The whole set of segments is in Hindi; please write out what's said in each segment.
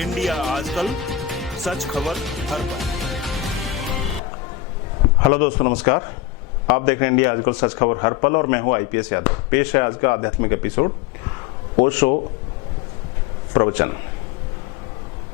इंडिया आजकल, सच खबर हर पल। हेलो दोस्तों, नमस्कार। आप देख रहे हैं इंडिया आजकल, सच खबर हर पल और मैं हूं आईपीएस यादव। पेश है आज का आध्यात्मिक एपिसोड, ओशो प्रवचन।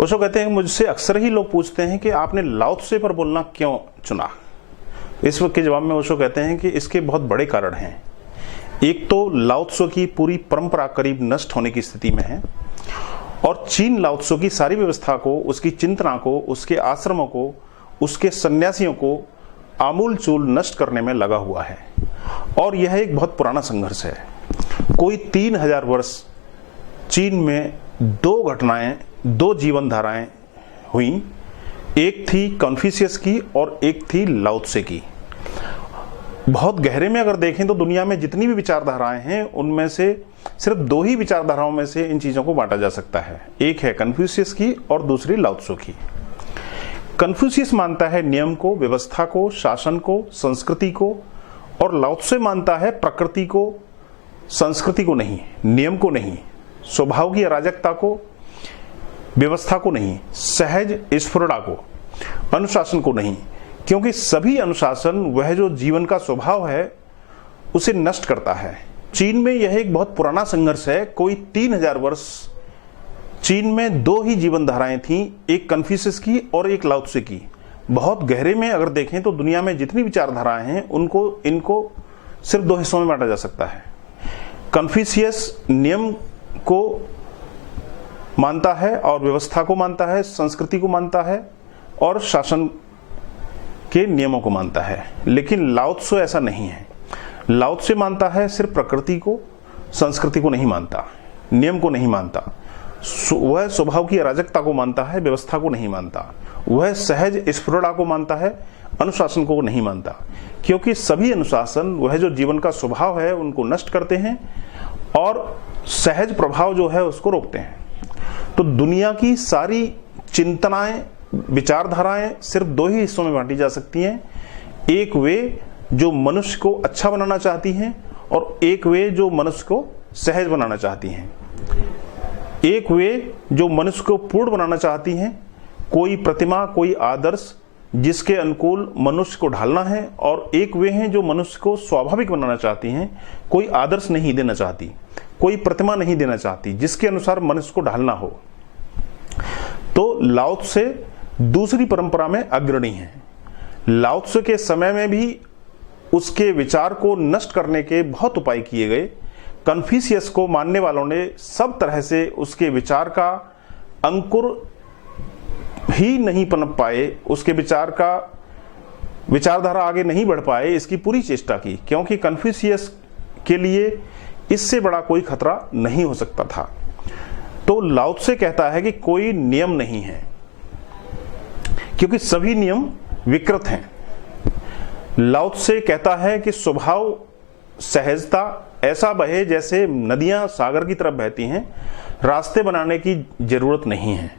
ओशो कहते हैं, मुझसे अक्सर ही लोग पूछते हैं कि आपने लाओ त्से पर बोलना क्यों चुना। इस वक्त के जवाब में ओशो कहते हैं कि इसके बहुत बड़े कारण हैं। एक तो लाओ त्से की पूरी परंपरा करीब नष्ट होने की स्थिति में है और चीन लाओ त्से की सारी व्यवस्था को, उसकी चिंतना को, उसके आश्रमों को, उसके सन्यासियों को आमूल चूल नष्ट करने में लगा हुआ है। और यह एक बहुत पुराना संघर्ष है। कोई 3000 वर्ष चीन में दो घटनाएं, दो जीवन धाराएं हुई। एक थी कन्फ्यूशियस की और एक थी लाओ त्से की। बहुत गहरे में अगर देखें तो दुनिया में जितनी भी विचारधाराएं हैं उनमें से सिर्फ दो ही विचारधाराओं में से इन चीजों को बांटा जा सकता है। एक है कन्फ्यूशियस की और दूसरी लाओ त्से की। कन्फ्यूशियस मानता है नियम को, व्यवस्था को, शासन को, संस्कृति को, और लाओ त्से मानता है प्रकृति को, संस्कृति को नहीं, नियम को नहीं, स्वभाव की अराजकता को, व्यवस्था को नहीं, सहज स्फुरता को, अनुशासन को नहीं। क्योंकि सभी अनुशासन वह जो जीवन का स्वभाव है उसे नष्ट करता है। चीन में यह एक बहुत पुराना संघर्ष है। कोई 3000 वर्ष चीन में दो ही जीवन धाराएं थीं, एक कन्फ्यूशियस की और एक लाओ त्से की। बहुत गहरे में अगर देखें तो दुनिया में जितनी विचारधाराएं हैं इनको सिर्फ दो हिस्सों में बांटा जा सकता है। कन्फ्यूशियस नियम को मानता है और व्यवस्था को मानता है, संस्कृति को मानता है और शासन के नियमों को मानता है। लेकिन लाओ त्से ऐसा नहीं है। लाओ त्से मानता है सिर्फ प्रकृति को, संस्कृति को नहीं मानता, नियम को नहीं मानता। वह स्वभाव की अराजकता को मानता है, व्यवस्था को नहीं मानता। वह सहज स्फुरता को मानता है, अनुशासन को नहीं मानता। क्योंकि सभी अनुशासन वह जो जीवन का स्वभाव है उनको नष्ट करते हैं और सहज प्रभाव जो है उसको रोकते हैं। तो दुनिया की सारी चिंतनाएं, विचारधाराएं सिर्फ दो ही हिस्सों में बांटी जा सकती हैं। एक वे जो मनुष्य को अच्छा बनाना चाहती हैं और एक वे जो मनुष्य को सहज बनाना चाहती हैं। एक वे जो मनुष्य को पूर्ण बनाना चाहती हैं, कोई प्रतिमा, कोई आदर्श जिसके अनुकूल मनुष्य को ढालना है, और एक वे हैं जो मनुष्य को स्वाभाविक बनाना चाहती हैं, कोई आदर्श नहीं देना चाहती, कोई प्रतिमा नहीं देना चाहती जिसके अनुसार मनुष्य को ढालना हो। तो लाओ त्से दूसरी परंपरा में अग्रणी है। लाओ त्से के समय में भी उसके विचार को नष्ट करने के बहुत उपाय किए गए। कन्फ्यूशियस को मानने वालों ने सब तरह से उसके विचार का अंकुर ही नहीं पनप पाए, उसके विचारधारा आगे नहीं बढ़ पाए, इसकी पूरी चेष्टा की। क्योंकि कन्फ्यूशियस के लिए इससे बड़ा कोई खतरा नहीं हो सकता था। तो लाओ त्से कहता है कि कोई नियम नहीं है, क्योंकि सभी नियम विकृत हैं। लाओ त्से कहता है कि स्वभाव सहजता ऐसा बहे जैसे नदियां सागर की तरफ बहती हैं। रास्ते बनाने की जरूरत नहीं है,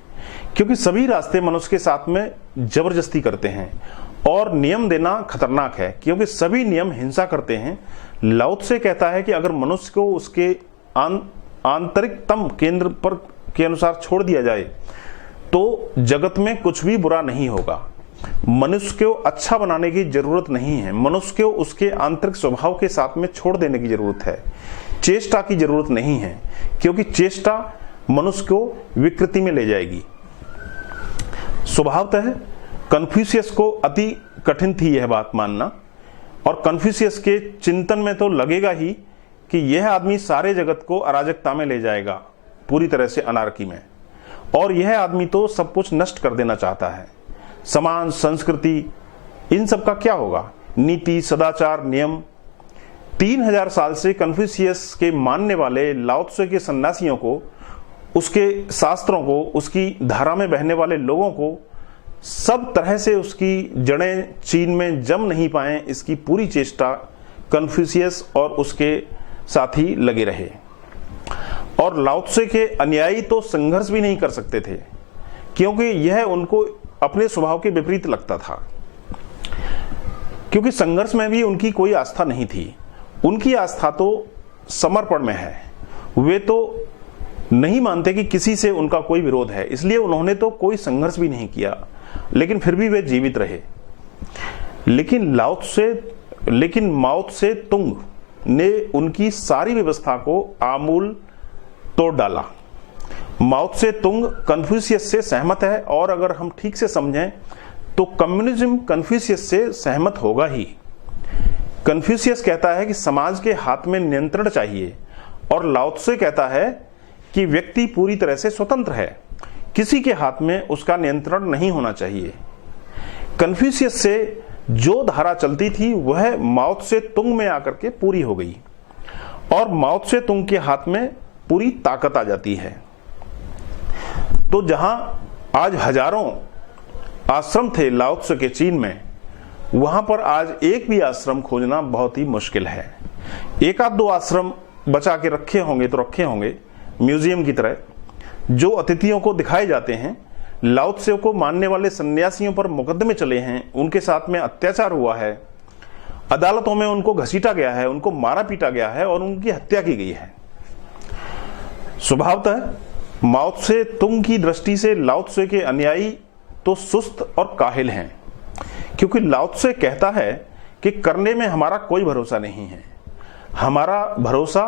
क्योंकि सभी रास्ते मनुष्य के साथ में जबरदस्ती करते हैं और नियम देना खतरनाक है, क्योंकि सभी नियम हिंसा करते हैं। लाओ त्से कहता है कि अगर मनुष्य को उसके आंतरिकतम केंद्र पर के अनुसार छोड़ दिया जाए तो जगत में कुछ भी बुरा नहीं होगा। मनुष्य को अच्छा बनाने की जरूरत नहीं है, मनुष्य को उसके आंतरिक स्वभाव के साथ में छोड़ देने की जरूरत है। चेष्टा की जरूरत नहीं है, क्योंकि चेष्टा मनुष्य को विकृति में ले जाएगी। स्वभावतः कन्फ्यूशियस को अति कठिन थी यह बात मानना, और कन्फ्यूशियस के चिंतन में तो लगेगा ही कि यह आदमी सारे जगत को अराजकता में ले जाएगा, पूरी तरह से अनार्की में, और यह आदमी तो सब कुछ नष्ट कर देना चाहता है। समाज, संस्कृति, इन सब का क्या होगा? नीति, सदाचार, नियम। 3000 साल से कन्फ्यूशियस के मानने वाले लाओ त्से के सन्यासियों को, उसके शास्त्रों को, उसकी धारा में बहने वाले लोगों को सब तरह से उसकी जड़ें चीन में जम नहीं पाए, इसकी पूरी चेष्टा कन्फ्यूशियस और उसके साथी लगे रहे। और लाओ त्से के अनुयायी तो संघर्ष भी नहीं कर सकते थे, क्योंकि यह उनको अपने स्वभाव के विपरीत लगता था। क्योंकि संघर्ष में भी उनकी कोई आस्था नहीं थी। उनकी आस्था तो समर्पण में है। वे तो नहीं मानते कि किसी से उनका कोई विरोध है, इसलिए उन्होंने तो कोई संघर्ष भी नहीं किया, लेकिन फिर भी वे जीवित रहे। लेकिन माओ त्से तुंग ने उनकी सारी व्यवस्था को आमूल तोड़ डाला। माओ त्से तुंग कन्फ्यूशियस से सहमत है, और अगर हम ठीक से समझें तो कम्युनिज्म कन्फ्यूशियस से सहमत होगा ही। कन्फ्यूशियस कहता है कि समाज के हाथ में नियंत्रण चाहिए, और लाओ त्से कहता है कि व्यक्ति पूरी तरह से स्वतंत्र है, किसी के हाथ में उसका नियंत्रण नहीं होना चाहिए। कन्फ्यूशियस से जो धारा चलती थी वह माओ त्से तुंग में आकर के पूरी हो गई, और माओ त्से तुंग के हाथ में पूरी ताकत आ जाती है। तो जहां आज हजारों आश्रम थे लाओ त्से के चीन में, वहां पर आज एक भी आश्रम खोजना बहुत ही मुश्किल है। एक आध दो आश्रम बचा के रखे होंगे तो रखे होंगे, म्यूजियम की तरह, जो अतिथियों को दिखाए जाते हैं। लाओ त्से को मानने वाले सन्यासियों पर मुकदमे चले हैं, उनके साथ में अत्याचार हुआ है, अदालतों में उनको घसीटा गया है, उनको मारा पीटा गया है और उनकी हत्या की गई है। स्वभावतः माओ त्से तुंग की दृष्टि से लाओ त्से के अनुयायी तो सुस्त और काहिल हैं, क्योंकि लाओ त्से कहता है कि करने में हमारा कोई भरोसा नहीं है, हमारा भरोसा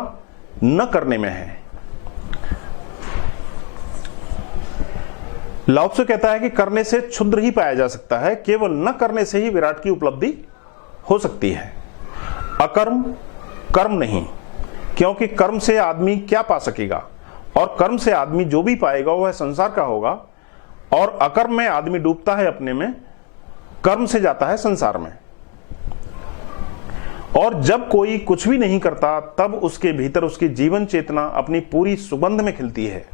न करने में है। लाओ त्से कहता है कि करने से क्षुद्र ही पाया जा सकता है, केवल न करने से ही विराट की उपलब्धि हो सकती है। अकर्म कर्म नहीं, क्योंकि कर्म से आदमी क्या पा सकेगा, और कर्म से आदमी जो भी पाएगा वह संसार का होगा, और अकर्म में आदमी डूबता है अपने में, कर्म से जाता है संसार में। और जब कोई कुछ भी नहीं करता तब उसके भीतर उसकी जीवन चेतना अपनी पूरी सुगंध में खिलती है।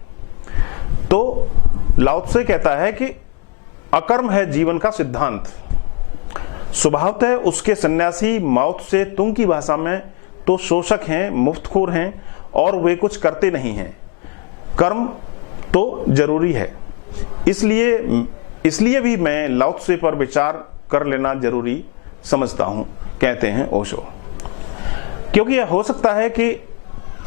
तो लाओ त्से कहता है कि अकर्म है जीवन का सिद्धांत। स्वभावतः उसके सन्यासी माओ त्से तुंग की भाषा में तो शोषक हैं, मुफ्तखोर हैं, और वे कुछ करते नहीं हैं। कर्म तो जरूरी है, इसलिए भी मैं लाओ त्से पर विचार कर लेना जरूरी समझता हूं, कहते हैं ओशो। क्योंकि यह हो सकता है कि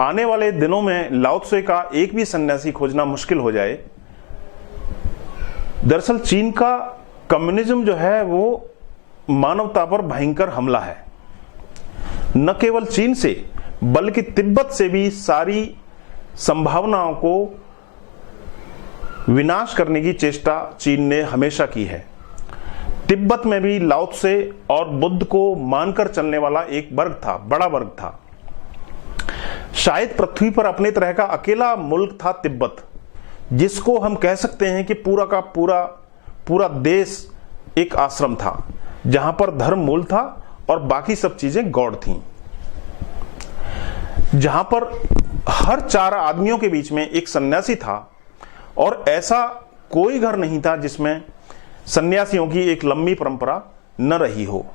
आने वाले दिनों में लाओ त्से का एक भी सन्यासी खोजना मुश्किल हो जाए। दरअसल चीन का कम्युनिज्म जो है वो मानवता पर भयंकर हमला है। न केवल चीन से बल्कि तिब्बत से भी सारी संभावनाओं को विनाश करने की चेष्टा चीन ने हमेशा की है। तिब्बत में भी लाओ त्से और बुद्ध को मानकर चलने वाला एक वर्ग था, बड़ा वर्ग था। शायद पृथ्वी पर अपने तरह का अकेला मुल्क था तिब्बत, जिसको हम कह सकते हैं कि पूरा का पूरा देश एक आश्रम था, जहां पर धर्म मूल था और बाकी सब चीजें गॉड थीं। जहां पर हर 4 आदमियों के बीच में एक सन्यासी था, और ऐसा कोई घर नहीं था जिसमें सन्यासियों की एक लंबी परंपरा न रही हो।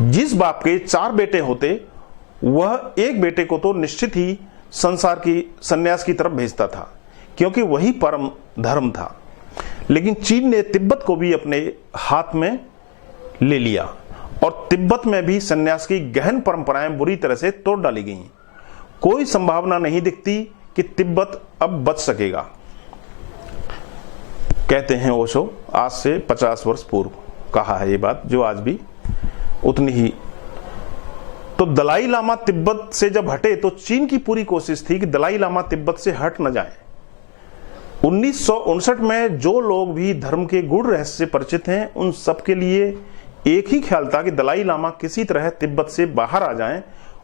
जिस बाप के 4 बेटे होते, वह एक बेटे को तो निश्चित ही संसार की सन्यास की तरफ भेजता था, क्योंकि वही परम धर्म था। लेकिन चीन ने तिब्बत को भी अपने हाथ में ले लिया, और तिब्बत में भी सन्यास की गहन परंपराएं बुरी तरह से तोड़ डाली गईं। कोई संभावना नहीं दिखती कि तिब्बत अब बच सकेगा, कहते हैं ओशो। आज से 50 वर्ष पूर्व कहा है ये बात, जो आज भी उतनी ही। तो दलाई लामा तिब्बत से जब हटे तो चीन की पूरी कोशिश थी कि दलाई लामा तिब्बत से हट न जाए। 1959 में जो लोग भी धर्म के गूढ़ रहस्य से परिचित हैं, उन सबके लिए एक ही ख्याल था कि दलाई लामा किसी तरह तिब्बत से बाहर आ जाएं,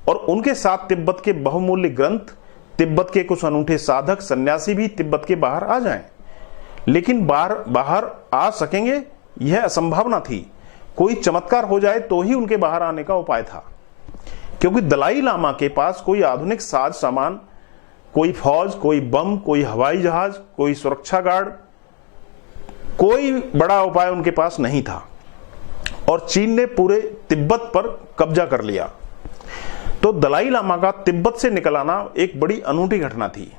और उनके साथ तिब्बत के बहुमूल्य ग्रंथ, तिब्बत के कुछ अनूठे साधक सन्यासी भी तिब्बत के बाहर आ जाएं। लेकिन बाहर आ सकेंगे यह असंभावना थी। कोई चमत्कार हो जाए तो ही उनके बाहर आने का उपाय था, क्योंकि दलाई लामा के पास कोई आधुनिक साज सामान, कोई फौज, कोई बम, कोई हवाई जहाज, कोई सुरक्षा गार्ड, कोई बड़ा उपाय उनके पास नहीं था। और चीन ने पूरे तिब्बत पर कब्जा कर लिया। तो दलाई लामा का तिब्बत से निकल आना एक बड़ी अनूठी घटना थी,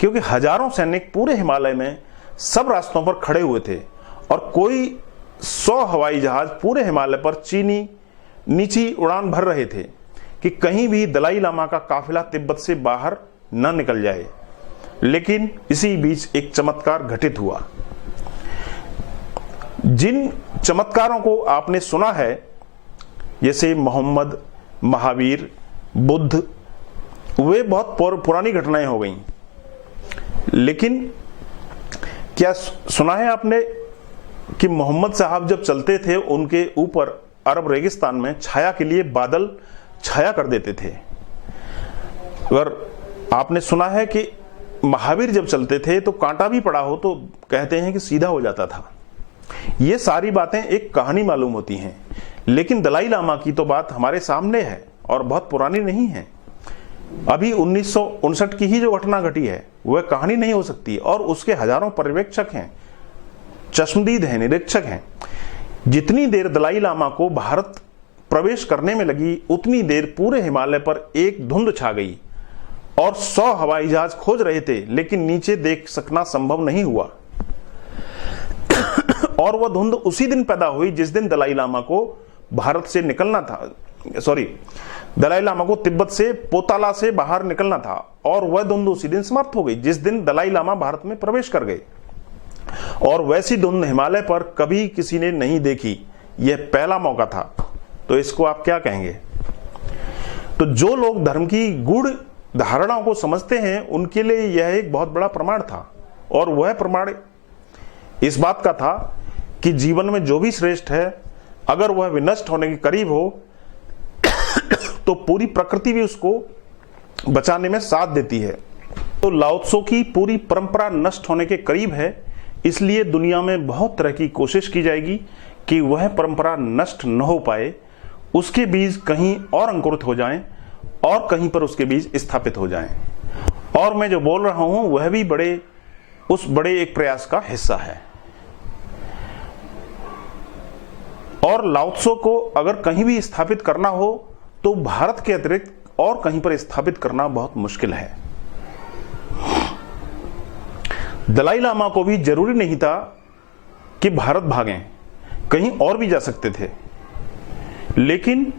क्योंकि हजारों सैनिक पूरे हिमालय में सब रास्तों पर खड़े हुए थे, और कोई 100 हवाई जहाज पूरे हिमालय पर चीनी नीची उड़ान भर रहे थे कि कहीं भी दलाई लामा का काफिला तिब्बत से बाहर न निकल जाए। लेकिन इसी बीच एक चमत्कार घटित हुआ। जिन चमत्कारों को आपने सुना है, जैसे मोहम्मद, महावीर, बुद्ध, वे बहुत पुरानी घटनाएं हो गई। लेकिन क्या सुना है आपने कि मोहम्मद साहब जब चलते थे उनके ऊपर अरब रेगिस्तान में छाया के लिए बादल छाया कर देते थे। अगर आपने सुना है कि महावीर जब चलते थे तो कांटा भी पड़ा हो तो कहते हैं कि सीधा हो जाता था। ये सारी बातें एक कहानी मालूम होती हैं, लेकिन दलाई लामा की तो बात हमारे सामने है और बहुत पुरानी नहीं है। अभी 1959 की ही जो घटना घटी है वह कहानी नहीं हो सकती, और उसके हजारों पर्यवेक्षक हैं, चश्मदीद हैं, निरीक्षक हैं। जितनी देर दलाई लामा को भारत प्रवेश करने में लगी, उतनी देर पूरे हिमालय पर एक धुंध छा गई और 100 हवाई जहाज खोज रहे थे, लेकिन नीचे देख सकना संभव नहीं हुआ। और वह धुंध उसी दिन पैदा हुई जिस दिन दलाई लामा को भारत से निकलना था, दलाई लामा को तिब्बत से, पोताला से बाहर निकलना था, और वह धुंध उसी दिन समाप्त हो गई जिस दिन दलाई लामा भारत में प्रवेश कर गए। और वैसी धुंध हिमालय पर कभी किसी ने नहीं देखी, यह पहला मौका था। तो इसको आप क्या कहेंगे? तो जो लोग धर्म की गूढ़ धारणाओं को समझते हैं उनके लिए यह एक बहुत बड़ा प्रमाण था, और वह प्रमाण इस बात का था कि जीवन में जो भी श्रेष्ठ है, अगर वह विनष्ट होने के करीब हो तो पूरी प्रकृति भी उसको बचाने में साथ देती है। तो लाओ त्सो की पूरी परंपरा नष्ट होने के करीब है, इसलिए दुनिया में बहुत तरह की कोशिश की जाएगी कि वह परंपरा नष्ट न हो पाए, उसके बीज कहीं और अंकुरित हो जाएं और कहीं पर उसके बीज स्थापित हो जाएं। और मैं जो बोल रहा हूं वह भी उस बड़े एक प्रयास का हिस्सा है। और लाओ त्सो को अगर कहीं भी स्थापित करना हो तो भारत के अतिरिक्त और कहीं पर स्थापित करना बहुत मुश्किल है। दलाई लामा को भी जरूरी नहीं था कि भारत भागें, कहीं और भी जा सकते थे, लेकिन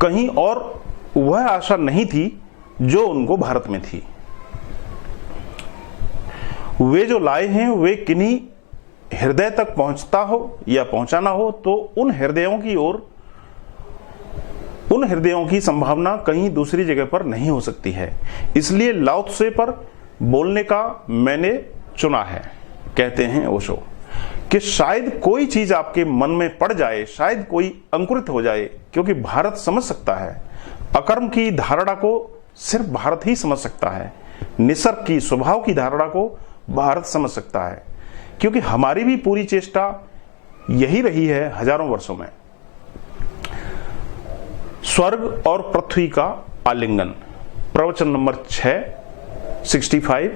कहीं और वह आशा नहीं थी जो उनको भारत में थी। वे जो लाए हैं वे किन्हीं हृदय तक पहुंचता हो या पहुंचाना हो तो उन हृदयों की संभावना कहीं दूसरी जगह पर नहीं हो सकती है। इसलिए लाओ त्से पर बोलने का मैंने चुना है। कहते हैं ओशो कि शायद कोई चीज आपके मन में पड़ जाए, शायद कोई अंकुरित हो जाए, क्योंकि भारत समझ सकता है। अकर्म की धारणा को सिर्फ भारत ही समझ सकता है। निसर्ग की, स्वभाव की धारणा को भारत समझ सकता है, क्योंकि हमारी भी पूरी चेष्टा यही रही है हजारों वर्षों में। स्वर्ग और पृथ्वी का आलिंगन, प्रवचन नंबर 65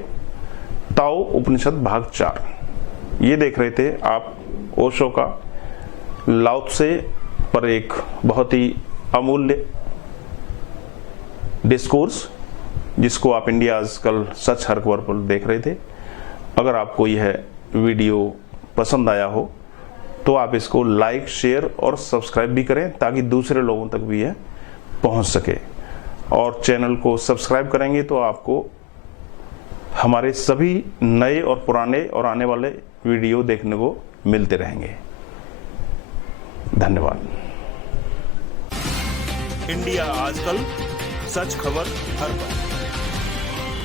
ताओ उपनिषद भाग 4। ये देख रहे थे आप ओशो का लाओ त्से पर एक बहुत ही अमूल्य डिस्कोर्स, जिसको आप इंडिया आजकल सच हर खबर पर देख रहे थे। अगर आपको यह वीडियो पसंद आया हो तो आप इसको लाइक, शेयर और सब्सक्राइब भी करें, ताकि दूसरे लोगों तक भी यह पहुंच सके। और चैनल को सब्सक्राइब करेंगे तो आपको हमारे सभी नए और पुराने और आने वाले वीडियो देखने को मिलते रहेंगे। धन्यवाद। इंडिया आजकल, सच खबर हर पल।